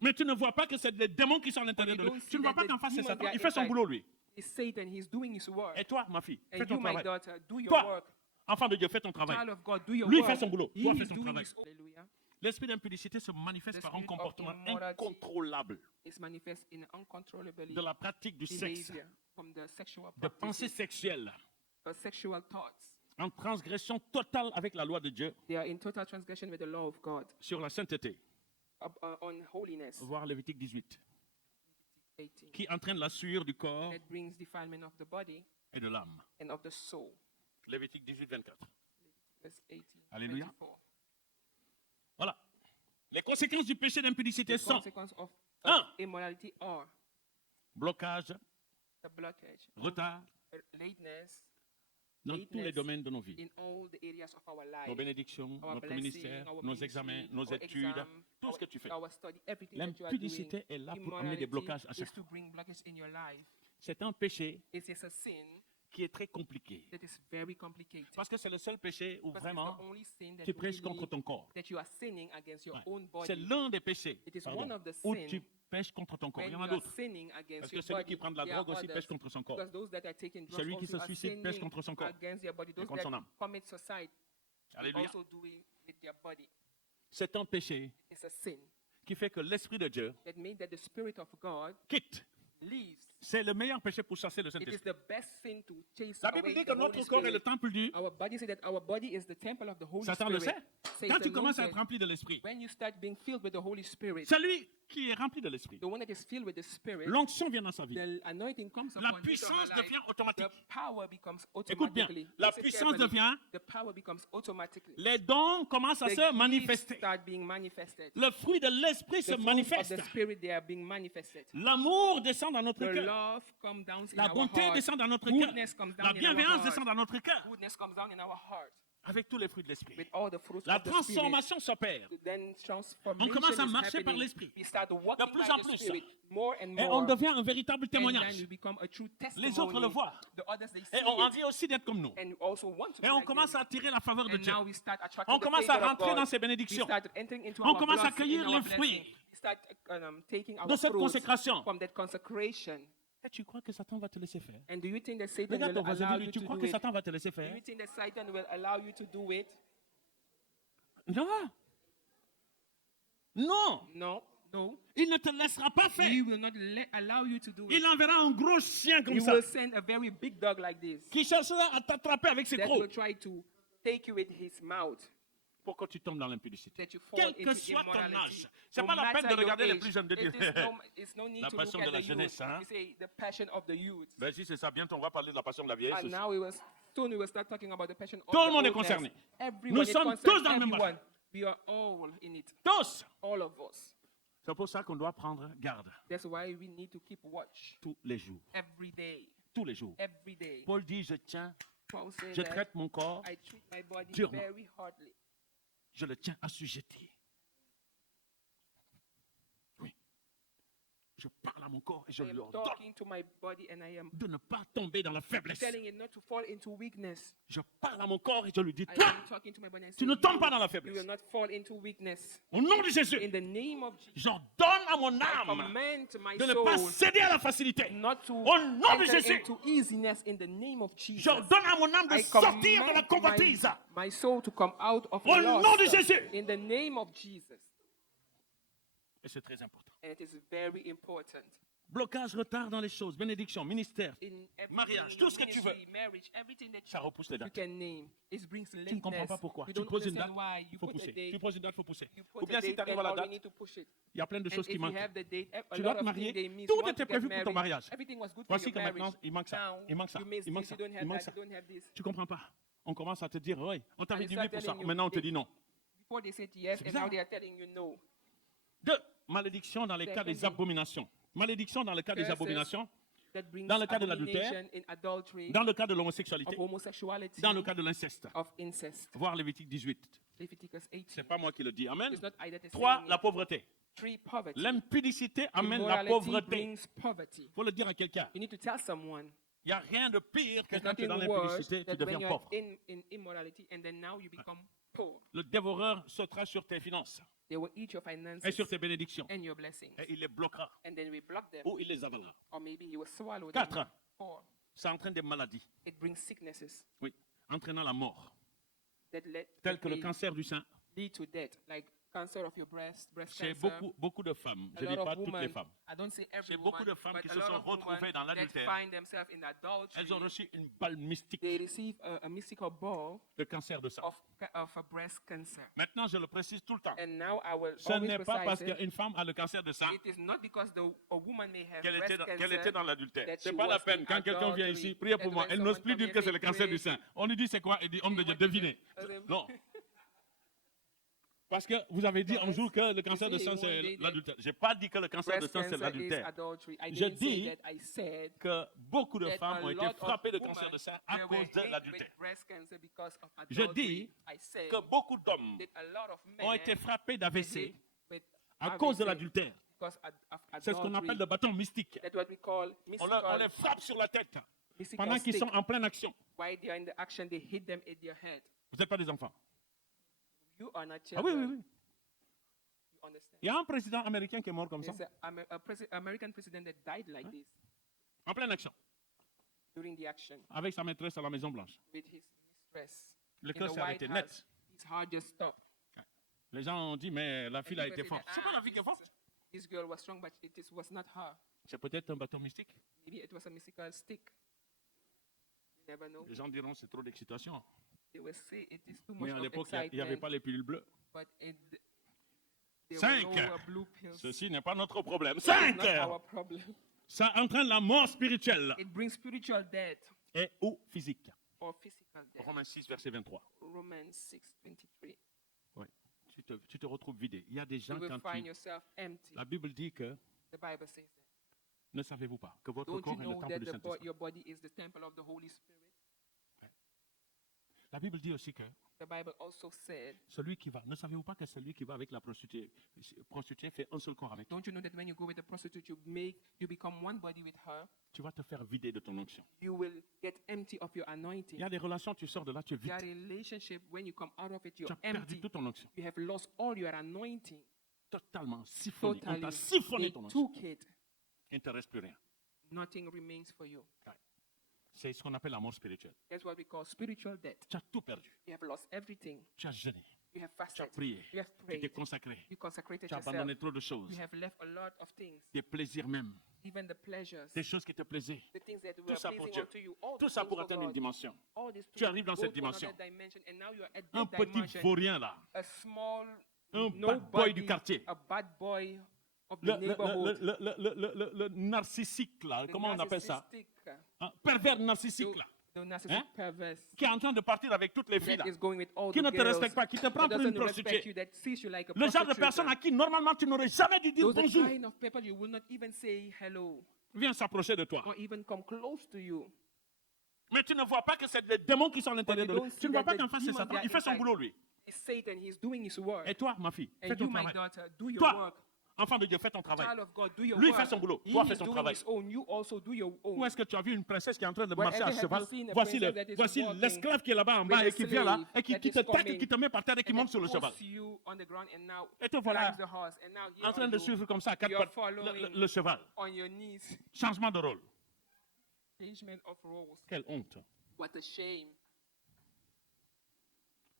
Mais tu ne vois pas que c'est des démons qui sont à l'intérieur de lui. Tu ne vois pas qu'en face c'est Satan. Il fait son boulot, lui. It's Satan, he's doing his work. Et toi, ma fille, fais And ton you, my travail. daughter, do your Toi, work. enfant de Dieu, fais ton travail. Child of God, do your Lui work. fait son boulot. He Toi, is fais ton doing travail. his Hallelujah. L'esprit d'impudicité se manifeste The par un spirit of comportement immorality incontrôlable Is manifest in uncontrollably de la pratique du sexe, behavior from the sexual de pensées practices, sexuelles, sexual thoughts. en transgression totale avec la loi de Dieu They are in total transgression with the law of God, sur la sainteté. on holiness. Voir Lévitique 18, 18. qui entraîne la souillure du corps That brings defilement of the body et de l'âme. and of the soul. Lévitique 18, 24. Verse 18. Alléluia. 24. Voilà. Les conséquences du péché d'impudicité The sont consequence of un, immorality are blocage, the blockage, retard lateness dans tous les domaines de nos vies. in all the areas of our Nos life. bénédictions, Our notre blessing, ministère, our nos ministry, examens, nos our études, exam, tout ce que tu fais. our study, everything that you are doing. L'impudicité est là pour amener des Immorality blocages à is chaque to fois. bring blockage in your life. C'est un péché It is a sin qui est très compliqué. that is very complicated. Parce que c'est le seul péché où Because vraiment it's the only sin that tu prêches really- contre ton corps. that you are sinning against your Ouais. own body. C'est l'un des péchés It is pardon, one of the où sin tu pêches contre ton corps. when Il y en you a are d'autres. sinning against Parce que your celui body. qui prend de la There are drogue aussi others. pêche contre son corps. Because those that are taking drugs Celui qui also se are suicide pêche sinning contre son corps against their body. et Those contre son that âme. commit suicide Alléluia. also do it with their body. C'est un péché It's a sin qui fait que l'Esprit de Dieu that made that the Spirit of God quitte. leaves. C'est le meilleur péché pour chasser le It is Saint-Esprit. the best thing to chase La Bible away dit the que Holy notre corps est le Spirit. temple du... Our body say that our body is the temple of the Holy Satan le Spirit. sait. Quand tu Satan commences knows à être that rempli de l'Esprit, when you start being filled with the Holy Spirit, celui qui est rempli de l'Esprit, the one that is filled with the Spirit, l'onction vient dans sa vie. the anointing comes La upon puissance his life. devient automatique. The power becomes Écoute bien, automatically. la Listen puissance carefully. devient... The power becomes automatically. Les dons commencent à The se gifts manifester. start being manifested. Le fruit de l'Esprit se The fruit of manifeste. the Spirit, they are being manifested. L'amour descend dans notre The cœur. love comes down in La our bonté heart. descend dans notre cœur. Goodness comes down La in our bienveillance heart. descend dans notre cœur. Goodness comes down in our heart. Avec tous les fruits de l'Esprit. With all the fruits La of the Spirit. transformation s'opère. Then transformation On commence à is marcher par happening. l'Esprit. We start walking De plus by en the plus. Spirit more and Et on more. devient un véritable And then témoignage. we become a true testimony. Les autres le voient. The others, they see Et on a it. envie aussi d'être comme nous. And also want to Et be on like commence them. à attirer la faveur de And Dieu. now we start attracting On the commence à favor of rentrer God. dans ses We bénédictions. start entering into On our commence à blessing, cueillir in our les fruits blessing. We start taking our de cette fruits consécration. from that consecration. Et tu crois que Satan va te laisser faire? And do you think that Satan Regarde ton will voisin, allow dis-lui, you tu to crois do que it? Satan va te laisser Do faire? you think that Satan will allow you to do it? Non. Non. No, no. Il ne te laissera pas faire. He will not allow you to do it. Il enverra un gros chien comme He ça will send a very big dog like this qui cherchera à t'attraper avec ses that crocs will try to take you with his mouth, pour que tu tombes dans l'impudicité. that you fall Quel que into soit ton immorality. âge. C'est No pas la peine matter de your regarder les age, plus jeunes de dire. it's no need La to look passion at de la the jeunesse, youth. hein? We say the passion of the youth. Ben si c'est ça, bientôt on va parler de la passion de la vieillesse And aussi. now soon we will start talking about the passion of Tout le the monde est oldness. concerné. Everyone Nous is sommes concerned, tous dans le même everyone. bateau. We are all in it, Tous. all of us. C'est pour ça qu'on doit prendre garde That's why we need to keep watch tous les jours. every day, Tous les jours. every day. Paul dit, je tiens, Paul said je that traite mon corps, I treat my body durement. very hardly. je le tiens assujetti. Oui. Je parle à mon corps et je I lui am ordonne talking to my body and I am de ne pas tomber dans la faiblesse. telling it not to fall into weakness. Je parle à mon corps et je lui dis, I toi, am talking to my body and tu saying, ne tombes you, pas dans la you faiblesse. will not fall into weakness. Au nom de Jésus, In the name of Jesus, j'ordonne à mon I âme command my de ne pas soul céder à la facilité. not to Au nom de enter Jésus, into easiness in the name of Jesus. j'ordonne à mon âme de I sortir de la command convoitise. my soul to come out of Au lust nom de Jésus. in the name of Jesus. Et c'est très important. And it is very important. Blocage, retard dans les choses, bénédiction, ministère, In everything, mariage, in tout ce que tu veux. ministry, marriage, everything that Ça repousse les you dates. can name, it brings Tu ne lateness. comprends pas pourquoi. You Tu don't poses une date, understand why. il You faut put a pousser. date, Tu poses une date, il faut pousser. you Ou put bien a si tu date, arrives and à la all you date, need to push it. il y a plein de And choses qui if you manquent. have the date, a Tu lot dois te of marier. things they miss. Tout You want était to get prévu pour ton married. mariage. Everything was good for Voici your que maintenant, marriage. il manque ça. Now, Il manque ça. you miss Il manque this, ça. you don't have Il manque that, ça. you don't have this. Tu comprends pas. On commence à te dire, oui, on t'avait And dit they oui start pour ça. telling you, Maintenant, on te they- dit non. Before they said yes, C'est and bizarre. now they are telling you no. Deux, malédiction dans le cas des Secondly, abominations. Malédiction dans le cas des curses abominations, That brings dans le cas de l'adultère, abomination in adultery, dans le cas de l'homosexualité, of homosexuality, dans le cas de l'inceste. of incest. Voir Lévitique 18. Leviticus C'est 18. pas moi qui le dis. Amen. It's not I that is Trois, saying la it. pauvreté. 3, poverty. L'impudicité amène la Immorality pauvreté. brings poverty. Il faut le dire à quelqu'un. You need to tell someone. Il n'y a rien de pire que There's quand tu es dans nothing worse l'impudicité, tu that when deviens you're pauvre. in immorality and then now you become poor. Le dévoreur sautera sur tes finances. They will eat your finances et sur tes bénédictions. and your blessings. Et il les bloquera And then we block them. ou il les avalera. Or maybe he will swallow 4. them. 4. Ça entraîne des maladies, It brings sicknesses oui, entraînant la mort, that telles que le may cancer du sein. lead to death, like cancer of your breast Chez cancer. beaucoup de femmes, A je ne dis lot pas of toutes les women, femmes, I don't say every chez beaucoup woman, de femmes but qui a se lot sont of women retrouvées dans that l'adultère, find themselves in adultery, elles ont reçu une balle mystique they receive a mystical ball de cancer de sein. of a breast cancer. Maintenant, je le précise tout le temps. And now I will Ce always n'est pas parce precise it. qu'une femme a le cancer de sein It is not because a woman may have qu'elle breast était cancer dans l'adultère. that C'est she pas la was peine. in Quand quelqu'un vient adultery, ici, priez pour that moi. when Elle n'ose someone plus come dire here que c'est and le say, cancer du pray, sein. On lui dit c'est quoi? Il dit homme de Dieu, what is it? devinez. Um, Non. Parce que vous avez dit un jour que le cancer de see, sein, one c'est day that l'adultère. Je n'ai pas dit que le cancer de breast sein, c'est cancer is l'adultère. adultery. I Je didn't say dis that. I said que beaucoup de that femmes ont a été lot of frappées de women cancer de sein à they were cause de hit with l'adultère. breast cancer because of Je adultery. dis I said que beaucoup d'hommes that a lot of men ont été frappés were d'AVC hit with à cause de AVC l'adultère. because of C'est ce qu'on appelle le adultery. bâton mystique. That's what we call On les frappe sur la tête mystical pendant qu'ils stick. sont en pleine action. While they are in the action, they hit them in their head. Vous n'êtes pas des enfants. You are not Ah children. oui, oui, oui. You understand? Il y a un président américain qui est mort comme ça, There's a American president that died like this en pleine action, during the action avec sa maîtresse à la Maison Blanche. with his mistress. Le In cœur the s'est White arrêté House, net. his heart just stopped. Les gens ont dit, mais la fille a été People say forte. that, C'est pas la fille qui est forte. This girl was strong, but was not her. C'est peut-être un bâton mystique. Maybe it was a mystical stick. You never know. Les gens diront, c'est trop d'excitation. They will say it is too Mais much à of l'époque, il n'y avait excitement, pas les pilules bleues. but there 5. were no blue pills. Ceci n'est pas notre problème. It's 5. not our problem. Ça entraîne la mort spirituelle It brings spiritual death et ou physique. or physical death. Romains 6, verset 23. Romans 6:23. Oui. Tu te retrouves vidé. Il y a des gens You will quand find tu... yourself empty. La Bible dit que, The Bible says that. ne savez-vous pas, que votre Don't you corps est le know temple that du Saint-Esprit. your body is the temple of the Holy Spirit? La Bible dit aussi que The Bible also said, celui qui va, ne savez-vous pas que celui qui va avec la prostituée fait un seul corps avec. don't you know that when you go with a prostitute, you become one body with her? Tu vas te faire vider de ton onction. You will get empty of your Il anointing. y a des relations, tu sors de là, tu es vide. Your relationship, when you come out of it, Tu you're as perdu empty. toute ton onction. You have lost all your anointing. Totalement siphonné. On Totally. t'a siphonné They ton onction. took it. Il ne te reste plus rien. Nothing remains for you. C'est ce qu'on appelle la mort spirituelle. That's what we call spiritual death. Tu as tout perdu. You have lost everything. Tu as jeûné. You have Tu as fasted. prié. You have Tu t'es prayed. consacré. You consecrated Tu as yourself. abandonné trop de choses. You have left a lot of things, Des plaisirs même. even the pleasures, Des choses qui te plaisaient. the things that Tout were ça pour pleasing Dieu. unto you. All Tout these ça things pour for atteindre une God. dimension. All these Tu things arrives dans go cette to another dimension. dimension, and now you are at Un that petit dimension. vaurien là. A small Un nobody, bad boy du quartier. a bad boy of the Le neighborhood. narcissique là, The comment on appelle ça? narcissistic, Un pervers narcissique là. the narcissistic Hein? perverse Qui est en train de partir avec toutes les filles là. that is going with all Qui the ne te girls, respecte pas, qui te prend that pour une doesn't respect prostituée. you, that sees you like a Le genre de prostitute. personne à qui normalement tu n'aurais jamais dû dire Those are the bonjour. kind of people you will not even say hello Vient s'approcher de toi. or even come close to you. Mais tu ne vois pas que c'est des démons qui sont à l'intérieur de But lui. you don't Tu ne see vois pas that qu'en the face c'est demons, Satan. they are Il fait son inside. boulot lui. It's Satan, he's doing his work. Et toi, ma fille, fais And ton you, my travail. daughter, do your Toi, work. enfant de Dieu, fais ton travail. Child of God, do your Lui work. fait son boulot. He Toi, is fais ton doing travail. his own. You also do your own. Où est-ce que tu as vu une princesse qui est en train de Wherever marcher à have you cheval? seen a Voici princess that is voici walking l'esclave qui est là-bas en with bas a et qui vient là slave et qui that te is traque, coming qui te met par terre et qui And monte then sur le cheval. puts you on the ground and now Et te voilà drives the horse. And now here en train are de you suivre comme ça à quatre You're pattes following. le cheval. on your knees. Changement de rôle. Changement of roles. Quelle honte. What a shame.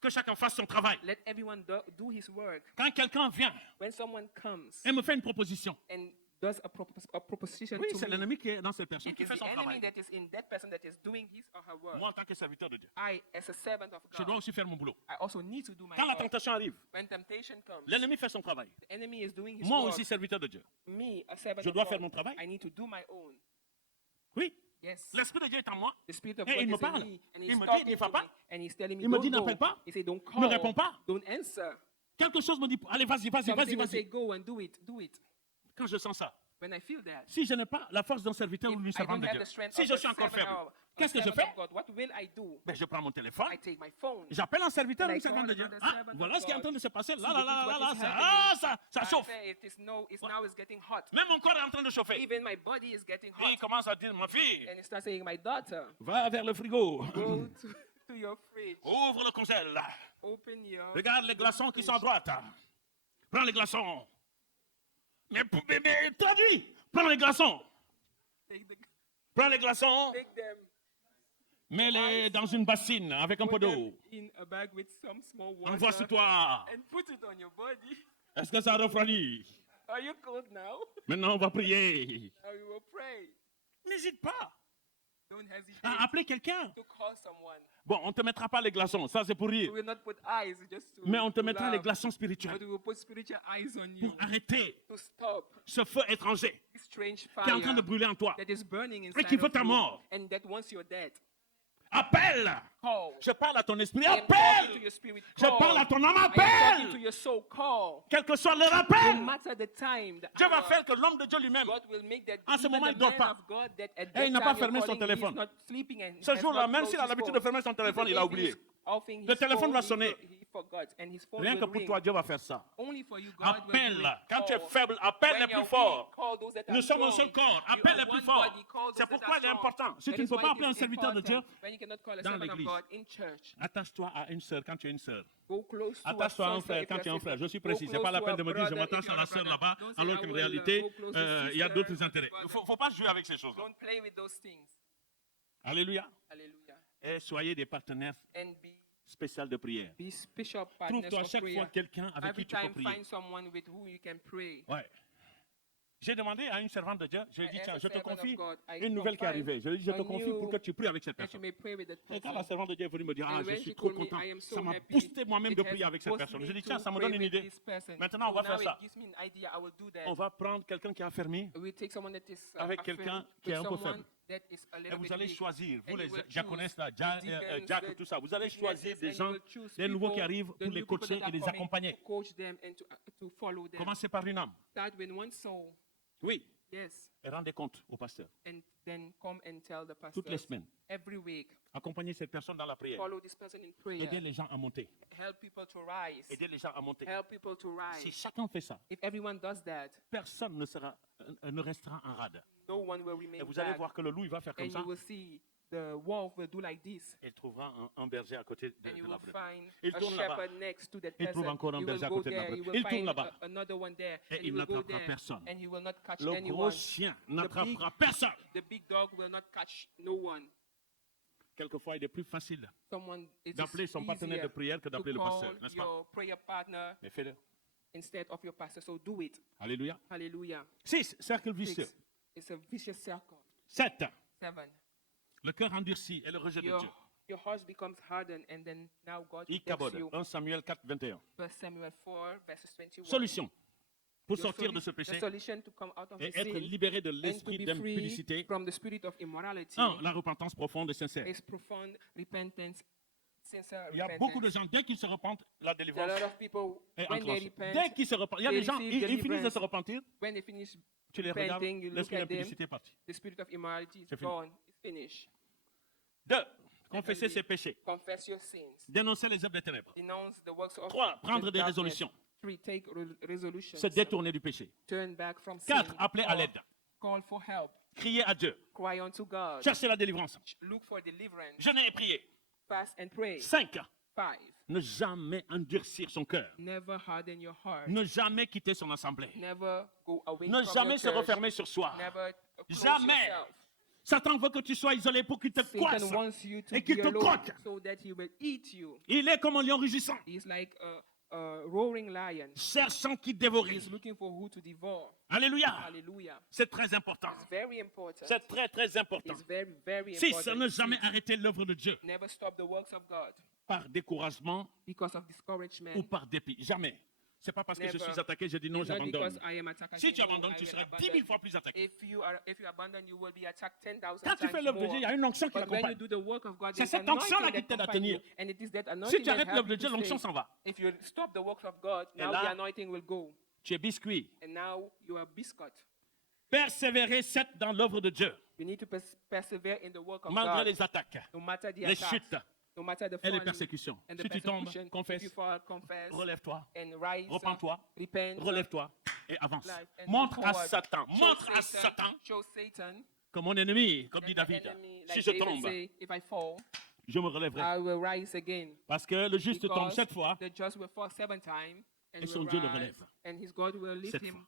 Que chacun fasse son travail. Let everyone do his work. Quand quelqu'un vient When someone comes et me fait une proposition, and does a proposition oui, to c'est me, l'ennemi qui est dans cette personne it qui is fait the son enemy travail. that is in that person that is doing his or her work. Moi, en tant que serviteur de Dieu, I, as a servant of je God, dois aussi faire mon boulot. I also need to do my Quand la work. tentation arrive, When temptation comes, l'ennemi fait son travail. the enemy is doing his Moi work. aussi, serviteur de Dieu. Me, a servant Je of dois God, faire mon travail. I need to do my own. Oui, Yes. l'Esprit de Dieu est en moi. The Spirit of Et God il me is parle. in me, and Il he's me dit, talking n'y va to pas. me, and he's telling me, Il me don't dit, go. n'appelle pas. He said, don't Ne call. réponds pas. Don't answer. Quelque chose me dit, allez, vas-y, vas-y, vas-y, Something will say, vas-y. go and do it. Do it. Quand je sens ça, When I feel that, si je n'ai pas la force d'un serviteur ou d'une if I servante don't de have Dieu, the strength si of je a suis encore servant faible, or a qu'est-ce que je servant fais? of God, what will I do? Ben, je prends mon téléphone, I take my phone. j'appelle un serviteur ou And une I call servante de Dieu. another Ah, servant of voilà ce qui est en God. train de se passer. Là, See, là, this is là, là, what là, is ça, happening. ça I chauffe. say it's now it's getting hot. Même mon corps est en train de chauffer. Even my body is getting Et il hot. commence à dire, ma fille, And he starts saying, my daughter, va vers le frigo. go to your fridge. Ouvre le congèle. Open your Regarde les glaçons qui sont à droite. Prends les glaçons. Mais traduis. Prends les glaçons. Prends les glaçons. Take them. Mets-les dans une bassine avec un peu Put them d'eau. in a bag with some small water. Envoie sur toi. And put it on your body. Est-ce que ça refroidit? Are you cold now? Maintenant, on va prier. Now we will pray. N'hésite pas Don't hesitate à appeler quelqu'un. to call someone. Bon, on ne te mettra pas les glaçons, ça c'est pour We rire. will not put eyes just to Mais on te to mettra les laugh, glaçons but spirituels we will put spiritual eyes on you pour arrêter to stop ce feu étranger this strange qui est en train de fire brûler en toi. that is burning Et inside qui veut of ta you mort. and that once you're dead. Appelle. Call. Je parle à ton esprit. I am talking to Appelle. your spirit. Je Call. parle à ton âme. I am talking to Appelle. your soul. Call. Quel que soit le No rappel, matter the time, the Dieu va hour, faire que l'homme de Dieu lui-même, God will make that en ce even moment, the il dort man pas. of God that at Et that il n'a time pas you're fermé son calling, téléphone. he's not sleeping and ce has jour-là, not même closed s'il a his l'habitude phone. de fermer son téléphone, Even il a if oublié. he's offing Le his téléphone phone, va sonner. he forgot, and his phone Rien que will pour ring. toi, Dieu va faire ça. Only for you, God will do Appelle. it. Quand tu es Call. faible, appelle When les you're plus forts. weak, call those that are Nous sommes un strong. seul corps. You Appelle are les plus one forts. body, call C'est those that pourquoi are il est strong. important. Si That tu ne is peux why pas it appeler un is serviteur de Dieu, important when you cannot call a dans servant of l'église. God in church. attache-toi à une sœur quand tu es une sœur. Go close to a Attache-toi à un sister frère if quand you're tu es un a frère. sister. Je suis Go précis. C'est close pas la to peine a de me dire je brother if m'attache you're à la a sœur brother. là-bas, Don't say, alors I qu'en will, réalité, go close to il y a sister, d'autres intérêts. brother. Il ne faut pas jouer avec ces choses-là. Don't play with those things. Alléluia. Hallelujah. Et soyez des partenaires And spéciaux de prière. be special partners Trouve-toi à of chaque fois prayer. quelqu'un avec Every qui tu peux time, prier. find someone with who you can pray. Ouais. J'ai demandé à une servante de Dieu, je lui ai dit, I tiens, asked je a te servant of confie God, I une nouvelle qui est confide arrivée. Je lui ai dit, je te on confie you pour que tu pries avec cette that you personne. may pray with that Et quand la person. servante de Dieu est venue me dire, ah, And je when suis she trop told me, content, I am so ça m'a happy, boosté moi-même de it has prier avec cette boosted personne. me Je lui ai dit, to tiens, ça me pray donne une with idée. this person. Maintenant, on va So faire now ça. it gives me an idea, I will do that. On va prendre quelqu'un qui a fermé We take someone that is avec affirmed quelqu'un qui est with un peu someone faible. that is a Et little vous bit allez weak. choisir, vous And les you will diaconesses là, choose the Jack, deacons, tout ça, vous allez the choisir deaconesses, des and you gens, will choose des nouveaux qui people, arrivent the pour les new people coacher that et les are coming accompagner. to coach them and to follow them. Commencez par une âme. Start with one soul. Oui. Yes. Et rendez compte au pasteur. And then come and tell the pastor Toutes les semaines. every week. Accompagnez cette personne dans la prière. Follow this person in prayer. Aidez les gens à monter. Help people to rise. Aidez les gens à monter. Help people to Si rise. chacun fait ça, If everyone does that, personne ne restera en rade. no one will remain Et vous allez back. voir que le loup, il va faire comme And ça. you will see the wolf will do like this. Et il trouvera un berger à côté And you de la will brebis. find Il a tourne là-bas. shepherd next to that Il trouve person. encore un You berger will à go côté de la there, brebis. you will Il tourne find là-bas. another one there, Et and il you will go n'attrapera there, personne. and he will not catch Le anyone. gros chien n'attrapera personne. The big dog will not catch no one. Quelquefois, il est plus facile Someone it is d'appeler son partenaire de easier prière que to d'appeler le call pasteur, n'est-ce pas? your prayer partner Mais fais-le. instead of your pastor. So do it. Alléluia. Hallelujah. 6. Cercle vicieux. 6. It's a vicious circle. 7. 7. Le cœur endurci et le rejet de Dieu. Your heart becomes hardened, and then now God takes Ichabod, you. 1 Samuel 4, 21. 1 Samuel 4, verses 21. Solution pour Your sortir de ce the péché solution to come out of et the être sin libéré de and to l'esprit be d'impudicité. free from the spirit of immorality 1. La repentance profonde et sincère. is profound repentance, sincere Il y a repentance. beaucoup de gens, dès qu'ils se repentent, la There délivrance are a lot of people, est when they enclenchée. repent, Dès qu'ils se repentent, il y a they des gens, receive ils finissent de deliverance. se repentir, when they finish tu les regardes, repenting, you look l'esprit at them, d'impudicité est parti. the spirit of immorality is C'est fini. gone, it's finished. 2. Confesser Secondly, ses péchés. Confess your sins. Dénoncer les œuvres des ténèbres. Denounce the works of 3. Prendre the des darkness. résolutions. 3. Take resolutions. Se détourner du péché. Turn back from 4. sin. Appeler à l'aide. Call for help. Crier à Dieu. Cry unto God. Chercher la délivrance. Look for deliverance. Jeûner et prier. Fast and pray. 5. 5. Ne jamais endurcir son cœur. Never harden your heart. Ne jamais quitter son assemblée. Never go away Ne from jamais your se church. refermer sur soi. Never close Jamais. yourself. Satan veut que tu sois isolé pour qu'il te coisse Satan wants you to et qu'il be te alone croque. so that he will eat you. Il est comme un lion rugissant, He's like a roaring lion. cherchant qui dévore. He's looking for who to devour. Alléluia. Hallelujah. C'est très important. It's very important. C'est très, très important. It's very, very 6. important. Ne jamais arrêter l'œuvre de Dieu Never stop the works of God par découragement because of discouragement. ou par dépit. Jamais. C'est pas parce que je Never. suis attaqué, je dis non, It's not j'abandonne. because I am attacked. I Si say, tu "No, abandonnes, I tu will seras abandon." 10 000 fois plus attaqué. If you abandon, you will be attacked 10,000 Quand tu times fais l'œuvre de more. Dieu, il y a une onction qui But when you l'accompagne. do the work of God, C'est there's cette anointing onction-là qui that t'aide à accompanies tenir. you, and it is that Si anointing tu that arrêtes helps l'œuvre de you Dieu, to l'onction stay. s'en va. If you stop the works of God, Et now là- the anointing will go, Tu es biscuit. and now you are biscuit. Persévérer, c'est dans l'œuvre de Dieu, You need to persevere in the work of malgré God, les attaques, no matter the les attacks, chutes no matter the et les falling persécutions. and the Si tu tombes, persecution. If confesse, you fall, confess relève-toi, and rise, repens-toi, repent, relève-toi et avance. life, and Montre move à forward. Satan, Show montre à Satan show Satan que mon ennemi, comme dit that my David, enemy, si like je David tombe, say, if I fall, je me relèverai. I will rise again. Parce que le juste tombe Because 7 fois, the just will fall 7 times, and et son will Dieu le rise, relève. and his God will lift Cette him fois.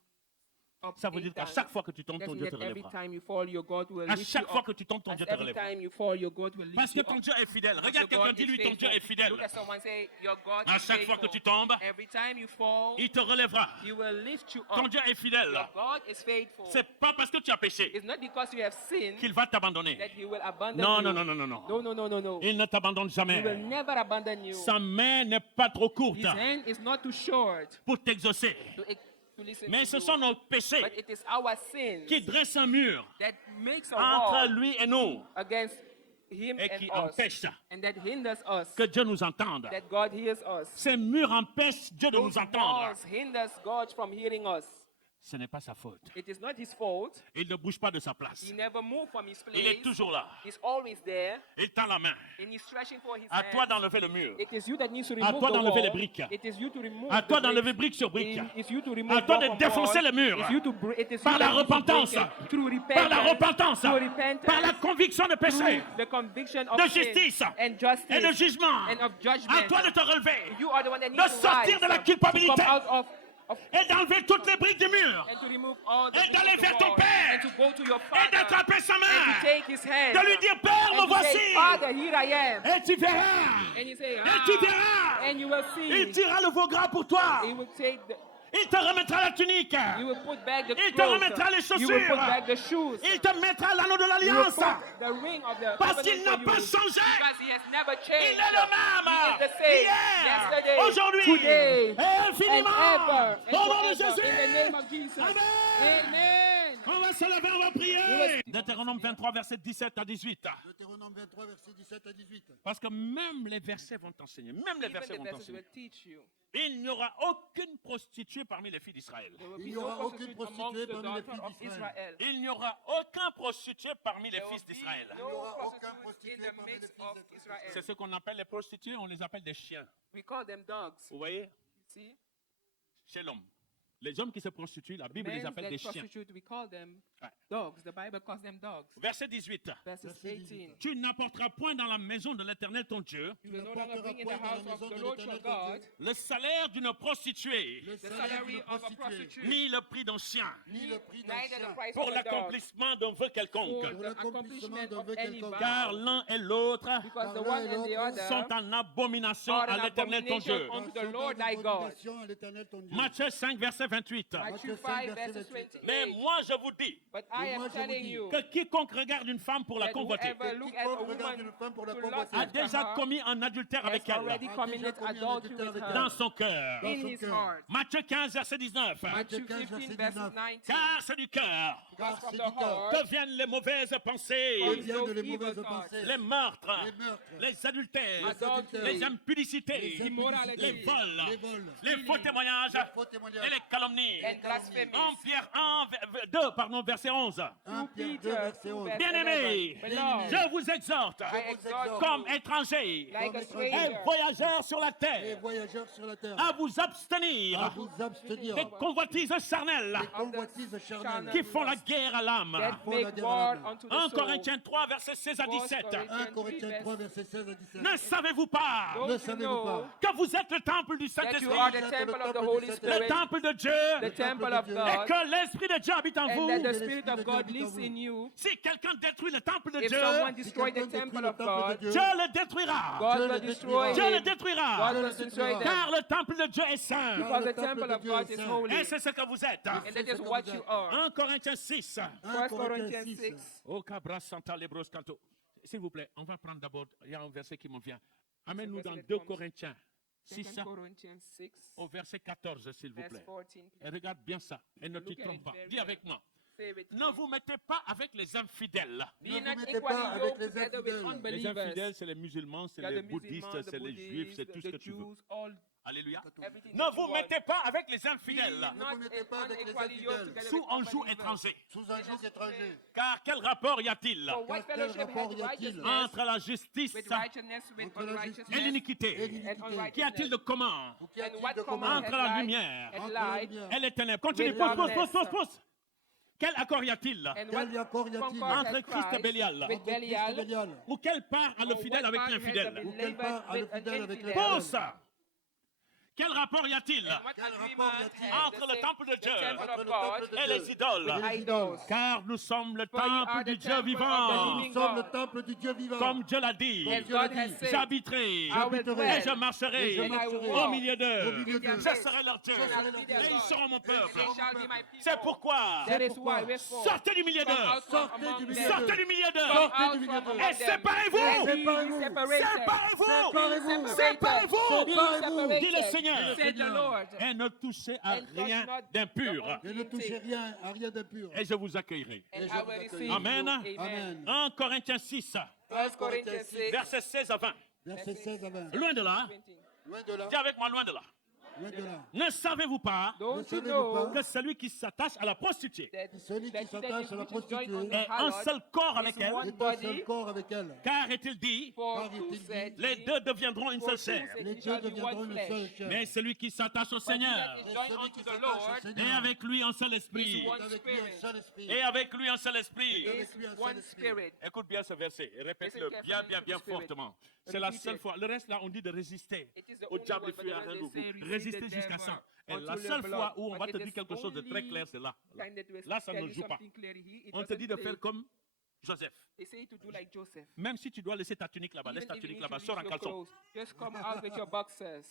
up Ça veut 8 dire qu'à times. chaque fois que tu tombes, That ton means Dieu te that every relèvera. time you fall, your God will À lift you chaque fois up. que tu tombes, ton As Dieu te every relèvera. time you fall, your God will Parce lift que you ton up. Dieu est fidèle. Because Regarde your quelqu'un, God is dis-lui, ton Dieu faithful. est fidèle. Look at someone, say, your God À is chaque fois que faithful. tu tombes, Every time you fall, il te relèvera. he will lift you Ton up. Dieu est fidèle. Your God is faithful. C'est pas parce que tu as péché It's not because you have sinned qu'il va t'abandonner. that he will abandon Non, you. non, non, non, non, non. No, no, no, no, no. Il ne t'abandonne He will jamais. never abandon you. Sa main n'est pas trop courte His hand is not too short pour t'exaucer. to listen Mais to ce you. sont nos péchés But it is our sins qui dressent un mur that makes a entre wall lui et nous against him et and qui us, empêche and that hinders us, que Dieu nous entende. that God hears us. Ces murs empêchent Dieu de Those nous entendre. walls hinders God from hearing us. Ce n'est pas sa faute. It is not his fault. Il ne bouge pas de sa place. He never moved from his place. Il est toujours là. He's always there, Il tend la main. and he's stretching for his À toi hands. d'enlever le mur. It is you that needs to À remove toi the d'enlever les wall. briques. It is you to remove À the toi d'enlever bricks. brique sur brique. It's you to remove À toi wall de from défoncer wall. le mur. It's you to it is Par you la that needs to break repentance. it through Par la repentance, repentance. through repentance, Par la conviction de péché. through the conviction of De sin justice. and justice Et de jugement. and of judgment. À toi de te relever. You are the one that De needs to sortir rise, de la to culpabilité. come out of Et d'enlever toutes les briques du mur. and to remove all the Et bricks d'aller of the vers ton wall, Père. and to go to your Et Father d'attraper sa and to main. take his hand De lui dire, Père, me and to say, voici. Father, here I am. Et tu verras. And you say, Et tu verras. and you will see. Il tirera le veau gras pour toi. He will take the, Il te remettra la tunique. he will put back the Il te clothes. remettra les He will put chaussures. back the shoes. Il te mettra l'anneau de He will l'alliance. put the ring of the Parce qu'il n'a covenant for pas you. changé. Because he has never Il changed. est le même. He is the same. Hier, Yesterday, aujourd'hui, today, et and infiniment. ever, and Au nom de forever. Jésus. In the name of Jesus. Amen. Amen. On va se lever, on va prier. Deutéronome 23, verset 17 à 18. Deutéronome 23, versets 17 à 18. Parce que même les versets vont t'enseigner. Même les Even versets the vont verses t'enseigner. will teach you. Il n'y aura aucune prostituée parmi les filles d'Israël. There will Il be n'y aura no aucune prostitute amongst prostituée the parmi les daughters of filles d'Israël. Israel. Il n'y aura aucun prostitué parmi les There fils will be d'Israël. Il n'y aura no aucun prostitute prostitué in the parmi les midst fils of d'Israël. C'est Israel. ce qu'on appelle les prostituées, on les appelle des chiens. We call them dogs. Vous voyez, See? chez l'homme. Les hommes qui se prostituent, la Bible les Men appelle that des chiens. prostitute, we call them Ouais. dogs. The Bible calls them dogs. Verset 18. Verses Verset 18. Tu n'apporteras point dans la maison de l'Éternel ton Dieu You will no n'apporteras longer bring in point the dans la house of maison the de Lord your l'Éternel ton God Dieu le salaire d'une prostituée, le the salaire salary d'une of a prostituée, prostitute, ni le prix d'un chien, ni le prix d'un neither the chien, price pour of a dog, l'accomplissement d'un vœu quelconque. for pour the l'accomplissement accomplissement d'un of vœu any quelconque. Car vow, l'un et l'autre because the Car one l'un et and the l'autre other sont en abomination are à an l'Éternel ton Dieu. abomination unto the sont Lord en thy God. abomination à l'Éternel ton Dieu. Matthieu 5, verset 28. Matthew 5, 5, verses verset 28. Mais moi je vous dis But I Et am moi, je vous telling dis you que quiconque regarde une femme pour la that convoiter whoever look at a quiconque regarde woman une femme pour la to convoiter lust a after déjà her commis un adultère has avec elle already A committed déjà commis un adultery adultère with avec dans her son cœur. Dans in son his cœur. heart. Matthieu 15, verset 19. Matthew 15, 15, verset verses 19. 19. Car c'est du cœur Because Car from c'est the du cœur heart que viennent les mauvaises pensées, que comes viennent those les evil mauvaises thoughts, pensées, les meurtres, les meurtres, les adultères, adultery, les impudicités, les immorality, les vols, les vols, les faux témoignages les faux témoignages, et les calomnies. and blasphemies. En Pierre 1, 2, pardon, verset 11. 1 Pierre 2, verset 11. Bien-aimés, Beloved, je vous exhorte, I exhort comme you, étrangers like a et stranger, voyageurs sur la Et terre, voyageurs sur la terre, à vous abstenir à vous abstenir des convoitises charnelles des convoitises charnelles qui font la guerre à l'âme. that Pour la make guerre war à l'âme. unto the 1 soul. Corinthiens 3, verset 16 à 17. 1 Corinthiens 3, verset 16 à 17. Ne savez-vous pas Don't Ne you savez-vous know pas que vous êtes le temple du that you Saint-Esprit, are the temple of the Holy le Spirit, temple de Dieu, the temple of et God, que l'Esprit de Dieu habite en and vous? that the que Spirit l'Esprit of de God Dieu habite en lives vous. in you? Si quelqu'un détruit le temple de If Dieu, someone Si destroy the quelqu'un temple détruit of le temple God, de Dieu, Dieu le détruira. God Dieu will le destroy Dieu le him. détruira. God Dieu will le destroy détruira. them. Car le temple de Dieu est saint. Because the le temple temple de of Dieu God est is saint. holy. Et c'est ce que vous êtes. And that is what you are. 1 Corinthiens 6. 1 1 Corinthians 6. Oh, Cabra Santa Lebros Canto. S'il vous plaît, on va prendre d'abord, il y a un verset qui me vient. Amène-nous dans 2 Corinthiens 6 2 Corinthians 6, au verset 14, s'il vous verse plaît. 14. Et regarde bien ça. Et ne t'y Look at trompe it pas. very Dis well. avec moi. Say with Ne vous mettez pas avec les infidèles. Be Ne vous not mettez pas equally avec yoked les together with infidèles. Les infidèles, unbelievers. c'est les musulmans, c'est They are les the bouddhistes, musulmans, the c'est les juifs, c'est Buddhists, tout ce the que tu veux. Jews, all Alléluia. everything Ne that vous you want. mettez pas avec les Be infidèles. not Ne vous mettez pas avec les unequally yoked infidèles. together Sous with un joug unbelievers. étranger. sous un joug étranger. Car quel rapport y a-t-il For what Quel fellowship rapport has y a-t-il righteousness entre la justice with righteousness, with Entre la justice unrighteousness, et l'iniquité? et and l'iniquité? Qu'y a-t-il de commun Ou qu'y and a-t-il what de common commun entre has la light lumière and entre la light, lumière et les ténèbres? Continue, With pousse. darkness. Quel accord y a-t-il? and Quel what accord y a-t-il concord entre has Christ et Bélial? with entre Christ et Belial, Bélial? Ou quelle part a le or fidèle what avec part has the l'infidèle? Ou quelle believer part a le with an fidèle avec infidèle? l'infidèle? Pousse! Quel rapport y a-t-il And what Quel agreement rapport y a-t-il has entre the le temple de the Dieu temple entre of le God temple de et Dieu les idoles? et les idols? Car nous sommes le For you temple are du the Dieu temple of the vivant. living Nous sommes le God. temple du Dieu vivant. Comme Dieu l'a dit, Comme As Dieu l'a God has dit. said, j'habiterai I will J'habiterai. et je dwell marcherai Et je and I will marcherai au walk milieu au d'eux. milieu in their d'eux. Je midst. serai leur Dieu. And I'll be their Et ils God. seront mon And peuple. they shall be my people. C'est pourquoi, That is pourquoi. why, wherefore, sortez du milieu come d'eux. out from Sortez among du milieu them. Sortez du milieu d'eux. Come Sortez out du milieu from d'eux. among Et them. séparez-vous. And be Séparez-vous. separated. Séparez-vous. Séparez-vous. Séparez-vous. Be Séparez-vous. Dit le Seigneur. Said the Lord. Et ne touchez à And touch rien not d'impur. the Et ne touchez rien à rien d'impur. Et je vous accueillerai. And Et I je will vous receive accueille. you. Amen. Amen. 1 Corinthiens 6, 1 Corinthians 6, versets 16 à 20. Verset 16 à 20. Loin de là. 20. Loin de là. Dis avec moi, loin de là. Loin de là. Ne savez-vous pas Don't you savez-vous know pas que celui qui s'attache à la prostituée that Celui qui s'attache à la which is joined prostituée unto est un harlot seul corps avec is elle? one est un body, seul corps avec elle. Car est-il dit, for Car two est-il dit, said les he, deux deviendront une for seule two chair. said Les he deux shall be deviendront one une seule flesh. chair. Mais celui qui s'attache au But he Seigneur that is Et joined celui unto qui the s'attache Lord au et Seigneur avec lui un seul esprit. is one avec lui un spirit. seul esprit. Et avec lui un seul esprit. avec Is lui un seul one esprit. spirit. Écoute bien ce verset et répète-le Listen bien, carefully bien, to bien the Spirit. fortement. C'est la Repeat seule it. fois. Le reste, là, on dit de résister It is the au only diable one, et but fuir à the rien rest de they say, vous. resist Résister the jusqu'à devil ça. Et until la the seule blood. fois où on va But te it dire is quelque chose de très only clair, c'est là. Kind that will Là, ça tell ne you joue pas. something clearly. It On te doesn't dit de play. faire comme Joseph. They say to do like Joseph. Même si tu dois laisser ta tunique là-bas, laisse Even ta if you tunique need là-bas, to sors en leave your caleçon. clothes, just come out with your boxers.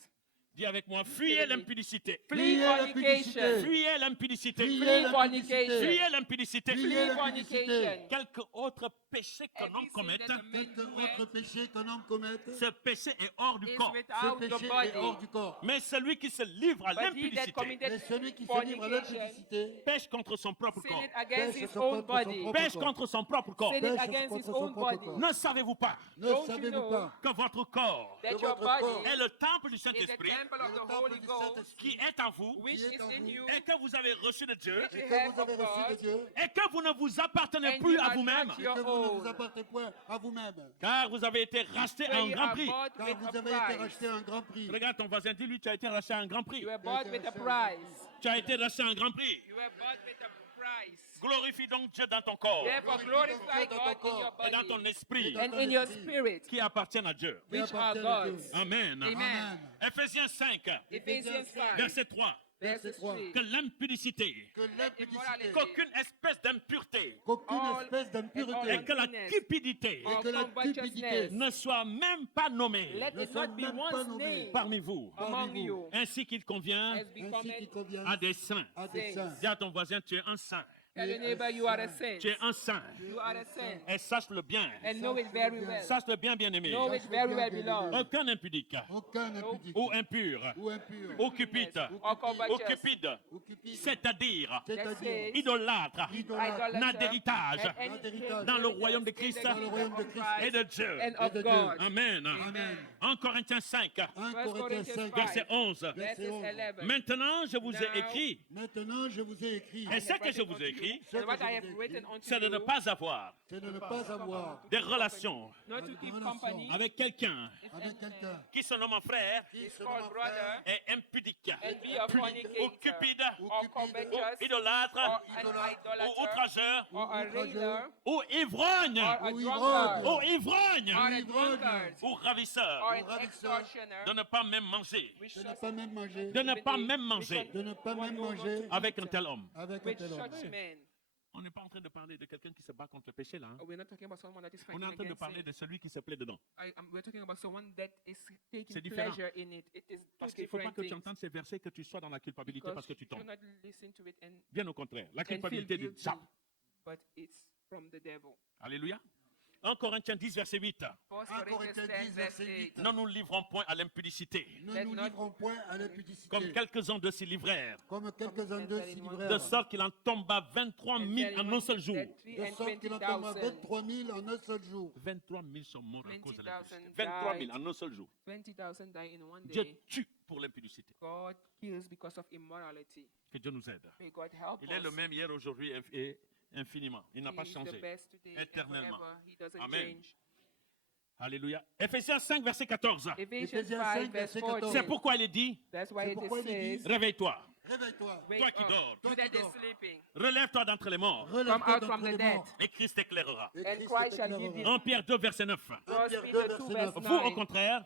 Dis avec moi, fuyez l'impudicité. Flee Fuyez fornication. l'impudicité. Fuyez l'impudicité. Fuyez Flee l'impudicité. fornication. Fuyez l'impudicité. Fuyez Flee l'impudicité. fornication. Quelque autre péché qu'un homme Every sin commette, that a man Quelque autre doeth péché qu'un homme commette, ce péché est hors du is corps. ce without the péché est body. hors du corps. Mais celui qui se livre à But he that l'impudicité committed Mais celui qui se livre à fornication l'impudicité pêche contre son propre corps. sinned against Pêche his son own propre- son body. propre- Pêche contre son propre corps. Sinned Pêche against contre his son own propre body. corps. Ne savez-vous pas Ne Don't you savez-vous know pas que votre corps That que your votre body corps est le temple du is the Saint-Esprit temple of le the temple Holy du Ghost, qui Saint-Esprit est en vous which qui est is en in vous, you, et que vous avez reçu de Dieu which et you que have vous avez of reçu de God, Dieu, et que vous ne vous appartenez and plus you à are vous-même not et your que vous ne vous own. appartenez point à vous-même, car vous avez été racheté à For un you grand are prix. bought car with vous a avez été price. racheté à un grand prix. Regarde ton voisin, dis-lui, tu as été racheté à un grand prix. You were bought with a price. Tu as été racheté à un grand prix. You were bought with a price. Glorifie donc Dieu dans ton corps Therefore, glorify God in your et dans ton body esprit and in your spirit, qui appartiennent à Dieu. Qui which are appartiennent à Dieu. God's. Amen. Amen. Ephésiens 5, Ephesians 5, verset 3. verses 3. Que l'impudicité, Que l'impudicité, qu'aucune espèce d'impureté qu'aucune All- espèce d'impureté et que la cupidité et que la cupidité ne soit même pas nommée Let ne it soit not be même pas once nommé named parmi vous, among vous, you ainsi qu'il convient as ainsi qu'il becoming. convient à des saints. à des saints. Dis à ton voisin, tu es un saint. Tell your neighbor you are a saint. Tu es un saint. You are a saint. Et sache-le bien. And know it very well. Sache-le bien, bien-aimé. Know it very well, beloved. Aucun impudique Aucun impudique ou impur ou impur ou cupide Or covetous. ou cupide, ou cupide, c'est-à-dire c'est-à-dire idolâtre, idolâtre, n'a d'héritage and any d'héritage dans le royaume de in the Christ dans le royaume de kingdom Christ of et de Dieu. and of de God. Amen. Amen. En Corinthiens 5, 1 First Corinthiens 5, Corinthians verset 11. Verses 11. Maintenant, je vous ai Now, écrit, maintenant je vous ai écrit, et ce que je vous ai écrit, And what I have written unto c'est de ne you, pas avoir c'est de ne pas avoir des relations not to keep relation company avec quelqu'un avec quelqu'un qui se nomme frère qui is se called nomme brother frère et impudique, and be a ou fornicator cupide, or ou covetous idolâtre, or an ou idolater outrageur, or a railer ou ivrogne, or a Ou drunkard ou ivrogne, or a ivrogne. drunkard ou ravisseur, or an ravisseur. extortioner. de ne pas même manger, Which de ne such- pas même manger, de ne pas même manger de ne pas même manger avec un tel homme. avec un Which tel homme. such men. On n'est pas en train de parler de quelqu'un qui se bat contre le péché là. hein. We're not talking about someone that is On est fighting en train de against parler sin. de celui qui se plaît dedans. We're talking about someone that is taking C'est différent. pleasure in it. It is two Parce qu'il ne faut pas different que tu things. entendes ces versets et que tu sois dans la culpabilité Because parce que tu you do tombes. not listen to it and Bien au contraire, la feel culpabilité du guilty, diable. but it's from the devil. Alléluia. 1 Corinthiens 10, verset 8. 1 1 Corinthians Corinthiens 10, 10, verse verset 8. 8. Ne nous livrons point à l'impudicité, Ne Let nous not- livrons point à l'impudicité, comme quelques-uns de s'y livrèrent, comme quelques-uns d'eux s'y de livrèrent, sorte qu'il en tomba 23 000 en un seul jour. de sorte qu'il en tomba 23 000 en un seul jour. 23 000 sont morts à cause de 20,000 l'impudicité. 23 000 died. en un seul jour. 20,000 die in one Dieu day. tue pour l'impudicité. God kills because of immorality. Que Dieu nous aide. May God help Il est us. le même hier, aujourd'hui et infiniment. Il n'a He pas is the changé. best today and Éternellement. forever. He doesn't Amen. change. Alléluia. Ephésiens 5, verset 14. Ephesians Ephésiens 5, 5, verse verset 14. 14. C'est pourquoi il est dit, That's why C'est it pourquoi il est says, dit, réveille-toi, Réveille-toi, wake toi qui up. dors, You Toi that qui is dors. sleeping. relève-toi d'entre les morts, Come out relève-toi from d'entre the les dead. morts. et Christ t'éclairera. Et And Christ Christ shall t'éclairera. give you- En Pierre 2, verset 9. 1 Pierre Peter 2, 2, verset verse 9. Vous, au 9. contraire,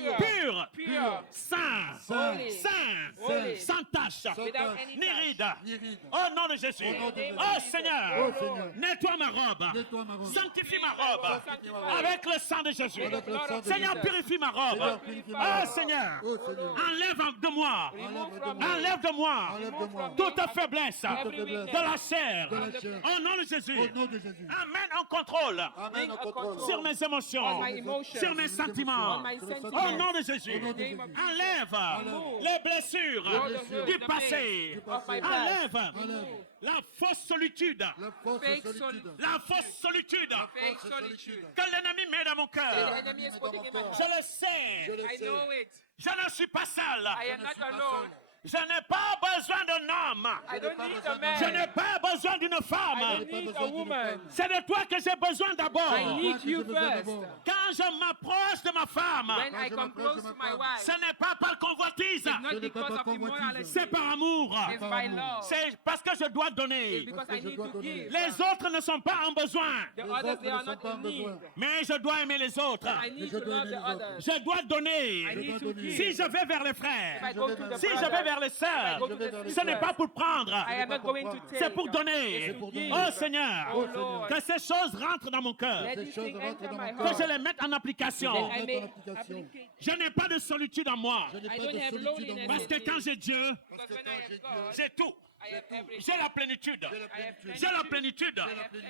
pure, pur, pure, saint, Saint, saint, holy, sans tache, without any ni touch. ride. ni ride. Au nom de Jésus. Au nom de Jésus. Oh Seigneur, Oh Seigneur, nettoie ma robe. nettoie ma robe. Sanctifie ma robe. Sanctifie ma robe. Avec le sang de Jésus. Avec le sang de Seigneur, Jésus. purifie ma Seigneur, robe. purifie ma Oh robe. Seigneur, Oh Seigneur, enlève de moi. Remove Enlève from de moi. me Enlève de moi enlève de moi toute faiblesse every faiblesse weakness. de la chair. de la chair. Au nom de Jésus. Au nom de Jésus. Amène en contrôle Amène au contrôle. sur mes émotions, On my emotions. sur mes sentiments. On my Au sentiments. nom de Jésus. Au nom de name of Jésus. Enlève Remove. les blessures blessures. du The passé. pain of my past. Enlève Enlève la fausse solitude. la fausse Fake solitude. La fausse solitude Fake Fausse solitude. que l'ennemi met dans mon The cœur. enemy is putting in my Je heart. le sais. Je le I sais. know it. Je ne suis pas seul. I Je am ne not suis pas alone. seul. Je n'ai pas besoin d'un homme. I don't pas need besoin a d'un- Je n'ai man. pas besoin d'une I femme. don't need a woman. C'est de toi que j'ai besoin d'abord. I need que you j'ai besoin first. d'abord. Quand je m'approche de ma femme, When I je come m'approche close de to ma my femme, wife, ce n'est pas par convoitise. it's not Ce n'est pas because par of convoitise. immorality. C'est par amour. It's by love. C'est parce que je dois It's donner. because Parce I que je need dois to donner. give. Les autres ne sont pas en besoin. The Les others, autres they ne are sont not pas en in need. besoin. Mais je dois aimer les autres. I need je to dois love aimer the les autres. others. Je dois I donner. need to dois donner. Si give. je vais vers les If I frères, go to the si je vais brothers, vers les sœurs, go to the ce n'est pas sisters, pour prendre. I am not going to take. C'est pour donner. It's to give. Oh Seigneur, Oh Lord, que ces choses rentrent dans mon cœur. let Ces these choses things rentrent enter dans my mon Que heart. je les mette en application. I Mettre en may application. applicate. Je n'ai pas de solitude en moi. Je n'ai I pas don't de have solitude en loneliness moi. Parce que quand j'ai Dieu, Parce Because que when quand I j'ai have Dieu, God, j'ai tout. I have everything. J'ai la plénitude. j'ai la I have plénitude. J'ai la plénitude.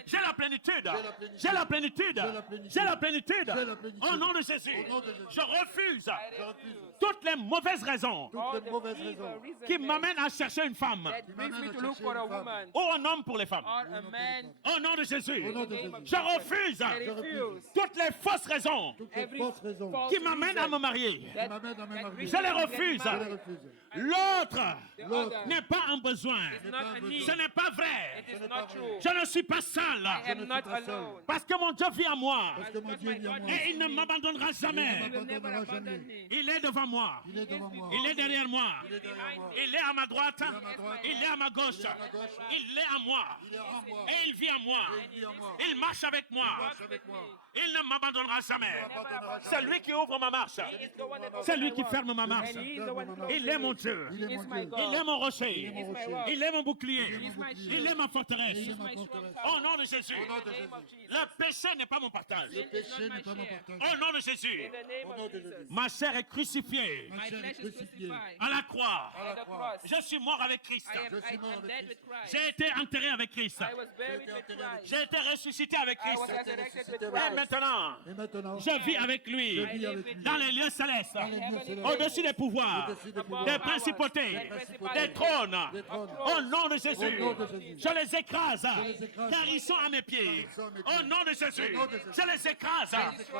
J'ai la plénitude. la plénitude. J'ai la plénitude. J'ai la plénitude. J'ai la plénitude. J'ai la plénitude. Au nom de Jésus, Au nom de Jésus. je refuse Je refuse toutes les mauvaises raisons toutes All les the mauvaises evil raisons reasons qui m'amènent à chercher une femme that brings me to look for a woman ou un homme pour les femmes. or a man. Au nom de Jésus, Au nom de In the name of Jésus. je refuse I refuse toutes les fausses raisons toutes les every fausses raisons false qui m'amènent à me reason marier. that- m'amènent à me that marier. brings Je les me to get refuse. Je les married. refuse. L'autre The L'autre other n'est pas en besoin. is not a need. Ce n'est pas vrai. It is not true. Je ne suis pas seul. I am not pas seul. alone. Parce que mon Dieu vit en moi. Parce que mon Dieu vient à moi. Et il ne m'abandonnera jamais. He will never m'abandonnera abandon jamais. me. Il est devant moi. Il est devant moi. Il est derrière moi. Il est derrière moi. Il est à ma droite. à ma droite. Il est à ma gauche. Il est à ma gauche. Il est à moi. Il est en moi. Et il vit en moi. Il vit en moi. Il marche avec moi. marche avec moi. Il ne m'abandonnera jamais. m'abandonnera C'est lui qui ouvre ma marche. He is the one that C'est opens lui my qui walk. ferme ma marche. And he is the one that Il est mon Dieu. Il est is mon my Dieu. God. Il est mon rocher. He is my rocher. rock. Il est mon bouclier. He is my Il shield. est ma forteresse. Il est He is ma my strong forteresse. Au tower. nom de Jésus. In the name of Jesus. Le péché n'est pas mon partage. Le Sin is péché not n'est pas my mon share. partage. Au nom de Jésus. In the name Au nom of de Jesus. Jésus. Ma chair est crucifiée My chair est flesh is crucifiée. crucified à la croix. at the cross. Je suis mort avec Christ. I Je suis mort am avec dead Christ. with Christ. J'ai été enterré avec Christ. I was buried with enterré avec Christ. J'ai été ressuscité avec I was Christ. resurrected with ressuscité Et avec Christ. maintenant, Et maintenant, je vis avec lui je vis avec lui. dans les lieux célestes, Dans les lieux célestes. au-dessus des pouvoirs, Au-dessus des Above pouvoirs. des powers, principautés, des principautés, des trônes. Des trônes. Au nom de Jésus, Au nom de Jésus. je les écrase, les écrase. car ils sont à mes pieds. ils sont à mes pieds. Au nom de Jésus, Au nom de Jésus. je les écrase,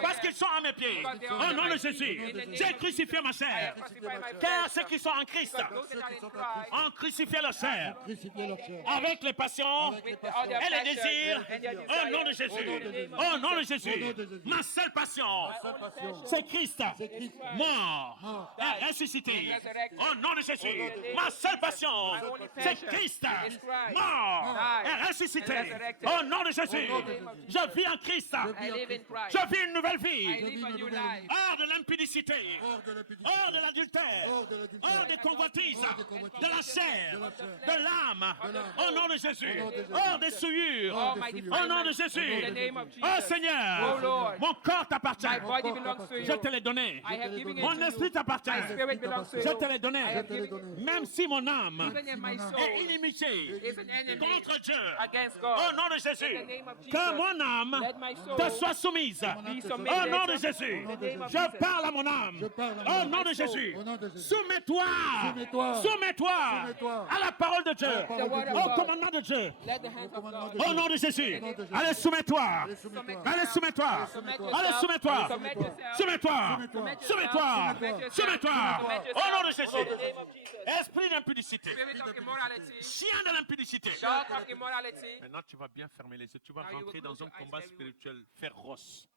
parce qu'ils sont à mes pieds. Because they are Au under nom my de feet. Jésus, In the name j'ai of crucifié ma I chair, have crucified my car flesh. ceux qui sont en Christ Because those that are in Christ ont crucifié leur chair Crucifier leur chair. avec les passions with all their et les passions désirs. and their Au nom de desires. Jésus, In the name of au nom de Jesus. Jésus, Au nom de Jésus. ma seule passion, Sa passion. c'est Christ, C'est Christ. mort Mort. et ressuscité. Resurrected. Au nom de Jésus, name ma of seule Jesus. passion, My only c'est passion Christ, is Christ. mort Died et ressuscité. and resurrected. Au nom de Jésus, Au nom de Jésus. je vis en Christ. I live in Christ. Je vis une nouvelle I vie, live a vis new une nouvelle life. hors de l'impudicité, Hors de l'impudicité. hors de l'adultère, Hors de l'adultère. hors des convoitises, Hors des convoitises. de la chair, De la chair. de l'âme. Au nom de Jésus, Au nom de Jésus. hors des souillures. Hors des my souillures. Au nom de defilements. Jésus. In the name of Jesus. Oh Seigneur, Oh Lord. mon corps t'appartient. My body corps belongs to t'appartient. Je you. te l'ai donné. I have given it Mon to esprit you. t'appartient. My spirit belongs to you. Je te l'ai I donné. have te l'ai given donné. it. Même si mon âme Even if my soul est inimitié is an enemy contre Dieu. against God. Au nom de In the Jésus, name of Jesus. que mon âme Let my soul te soit soumise. be Au submitted. nom de Jésus, In the name of je Jesus. parle à mon âme. Je parle à mon Au âme. nom de Jésus, Au nom de Jésus. soumets-toi. Soumets-toi. Soumets-toi Soumets-toi. à la parole de Dieu. parole de Dieu. Au commandement de Dieu. Let the hands of commandement God. de Au nom de Jésus. nom de Jésus. Allez, soumets-toi. Allez, soumets-toi. Allez, soumets-toi. Submit Allez, yourself. soumets-toi. Submit yourself. Soumets-toi. Soumets-toi. Soumets-toi. Submit yourself. Soumets-toi. Submit yourself. Au nom de In the Jésus. name of Jesus. Esprit d'impudicité. Spirit of immorality. Chien de l'impudicité. Dog of immorality. Maintenant, tu vas bien fermer les yeux. Tu vas Now you will rentrer close dans un your eyes combat very well. spirituel féroce.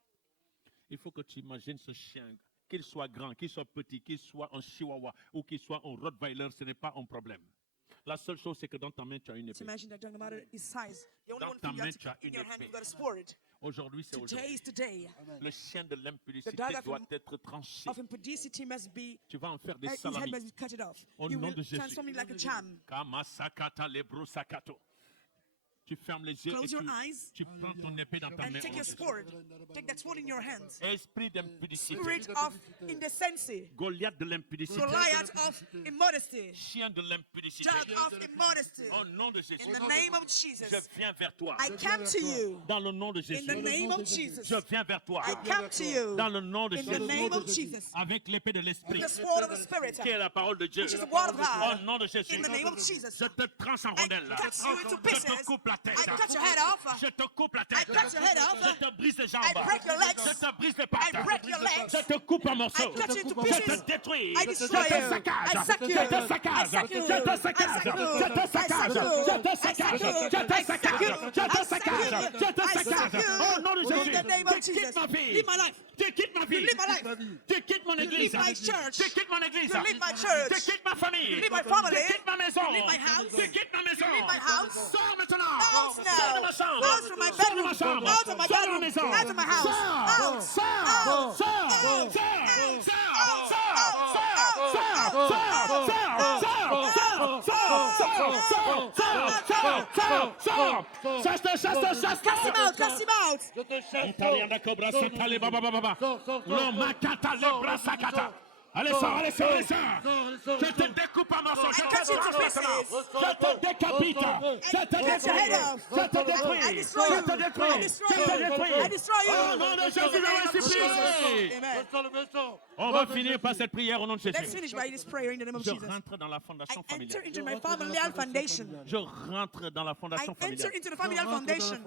Il faut que tu imagines ce chien, qu'il soit grand, qu'il soit petit, qu'il soit un chihuahua ou qu'il soit un rottweiler, ce n'est pas un problème. La seule chose, c'est que dans ta main, tu as une To épée. imagine that no matter his size, the only Dans one ta thing you main, have tu as to, in une your hand, épée. you got a sword. Aujourd'hui, c'est aujourd'hui. Today is today. Le chien de l'impudicité The dog of doit être tranché. Of impudicity must be, Tu vas en faire des his head salamis. must be cut it off. Au You nom will de Jésus. transform it like a charm. Kamasakata lebrosakato. Tu fermes les yeux et Close your eyes tu prends ton épée dans ta and main. take your sword. Take that sword in your hands. Esprit d'impudicité. Spirit of indecency. Goliath de l'impudicité. Goliath of immodesty. Chien de l'impudicité. Dog of immodesty. Au nom de Jésus. In the name of Jesus. Je viens vers toi. I come to you. Dans le nom de In Jésus. the name of Jesus. Je viens vers toi. I come to you. Dans le nom de In the Jésus. name of Jesus. Avec l'épée de l'esprit. The sword of the Spirit. Qui est la parole de Dieu. Which is the word of Au God. nom de Jésus. In the name of Jesus. Je te tranche en I rondelles. cut you into Je pieces. te coupe la tête. I cut your head off. Je te coupe la I tête. cut your head off. Je te brise les jambes. I break your legs. Je te brise les I pattes. break your legs. Je te coupe en morceaux. I cut you into Je te pieces. détruis. I Je destroy te you. saccage. I sack you. Je te saccage. I sack you. Je te saccage. I sack you. Je te saccage. I sack you. Je te I sack saccage. you. Je te I sack saccage. you. Je te I sack saccage. you. Je te I sack saccage. you. Au nom de In Jésus. the name of Tu quittes Jesus. ma vie. Leave my life. Tu quittes ma vie. Leave my life. Tu quittes mon église. Leave my church. Tu quittes mon église. You leave my church. Tu quittes ma famille. Leave my family. Tu quittes ma maison. You leave my house. Tu quittes ma maison. leave my house. Sors maintenant. Out Sors de now. ma chambre. Out from my Sors de bedroom. ma chambre. Out of my Sors de ma bedroom. maison. Out of my house. Out. Sors. Out. Sors. Out. Sors. Out. Sors. Out. Sors. Out. Sors. Out. Sors. Out. Sors. Out. Sors. Out. Sors. Sors. Sors. Sors. Chasse-le, chasse-le, chasse-le. Cast him out. Cast him out. Je te chasse. Italiana cobra satale baba baba baba. No makata le brasakata. Allez sors, allez sors, allez sors. Je te découpe en morceaux. Je I te cut you to découpe pieces. maintenant. Je te décapite. Je te Cut your head détruis. off. Je te détruis. I destroy Je you. te détruis. I destroy Je te you. détruis. I destroy you. Au nom de Jésus, je vais supplier. Amen. On va finir par cette prière au nom de Let's Jésus. finish by this prayer in the name of Je Jesus. rentre dans la I fondation enter familiale. into my familial foundation. Je rentre dans la I fondation enter familiale. into the familial foundation.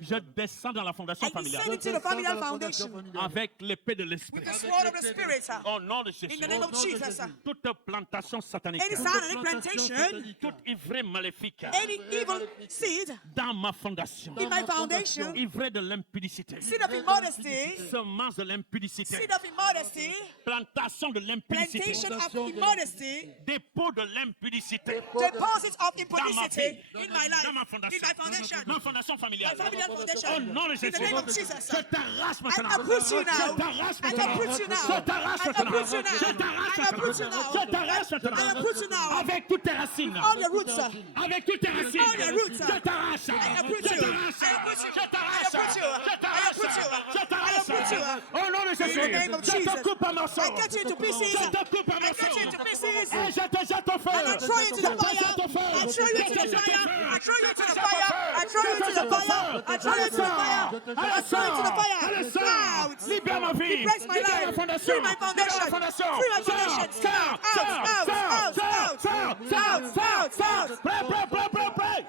Je descends dans la fondation I familiale. descend into the familial foundation Avec l'épée de l'esprit. with the sword of the Spirit. Au nom de Jésus. In the name of Jesus. Toute plantation satanique. Any satanic plantation, Toute ivraie maléfique. any evil seed Dans ma fondation. in my foundation, Ivraie de l'impudicité. seed of immodesty, Semence de l'impudicité. seed of immodesty, Plantation de l'impudicité. plantation of immodesty, Dépôt de l'impudicité. deposits of Dans ma impudicity vie. in my life, Dans ma in fondation. my foundation, Ma fondation my familiale. familial Au foundation. nom de In Jésus. the name of Jesus. Je t'arrache I maintenant. uproot you now. Je t'arrache I maintenant. uproot you now. Je t'arrache I maintenant. uproot you now. Je t'arrache I uproot you maintenant. now. Je t'arrache I maintenant. uproot you now. Avec toutes tes racines. All your roots. Avec toutes tes racines. All your roots. Je t'arrache. I uproot Je you. t'arrache. I uproot you. Je t'arrache. I uproot you. Je t'arrache. I uproot you. Je I t'arrache. uproot you. Au nom de Jésus. In the name of Je te Jesus. coupe en morceaux. I cut you into pieces. Je te coupe en I cut you into morceaux. pieces. Et je te jette au feu. And I throw you into the fire. I throw you into the fire. I throw you into the fire. I throw you into the fire. I throw you into the fire. I throw you into the fire. Out. Libère ma vie. Replace my Libère life. ma fondation. Free my foundation. Libère ma fondation. Free my foundation. Sors, Out, sors, out, sors, out, sors, out, sors, out, sors, out, sors. out. Prêt, prêt, prêt, prêt, prêt.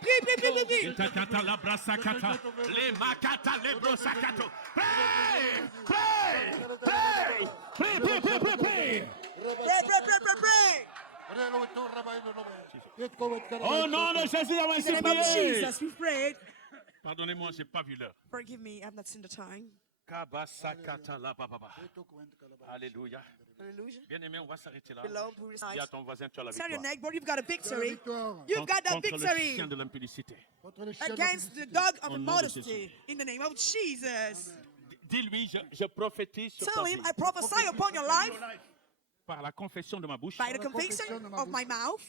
Plie, plie, plie, plie, plie. Takata la brasakata. Les makata les brosakato. Pray, pray, pray. Pray, pray, pray, pray, pray. Pray, pray, pray, pray, pray. Au nom de Jésus, on va In the name of supplier. Jesus, we prayed. Pardonnez-moi, j'ai pas vu l'heure. Forgive me, I've not seen the time. Kabasakata la bababa. Alléluia. Hallelujah. Bien-aimé, on va s'arrêter là. Beloved, we Dis à recite. ton voisin, tu as la Tell your victoire. neighbor, you've got a victory. victoire. You've got that Contre le victory chien de l'impudicité. against the dog of Au nom de immodesty. In the name of Jesus. Dis-lui, je prophétise sur ta Tell vie. him, I prophesy upon your life Par la confession de ma bouche, by the conviction of my mouth.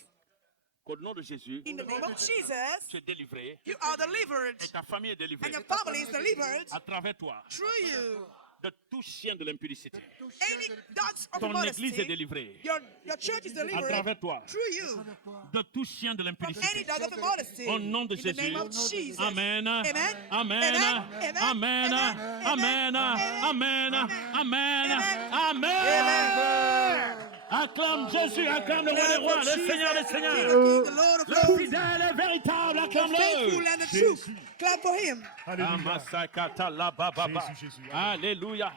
qu'au nom de Jésus, In the name of Jesus, tu es délivré you are delivered. et ta famille est délivrée And your family is delivered à travers toi through you. de tout chien de l'impudicité. Any dogs of Ton église est immodesty, délivrée your church is à delivered travers toi through you. de tout chien de Any l'impudicité. dog of immodesty. Au nom de In the name Jésus. of Jesus. Amen. Amen. Amen. Amen. Amen. Amen. Amen. Amen. Amen. Amen. Amen. Acclame Jésus, acclame le roi des rois, le Seigneur des King seigneurs. of kings, the Lord of Le lords, fidèle et véritable, the faithful acclame-le. and the true. Clap for him. Amasakata la bababa. Jésus, Jésus. Alléluia.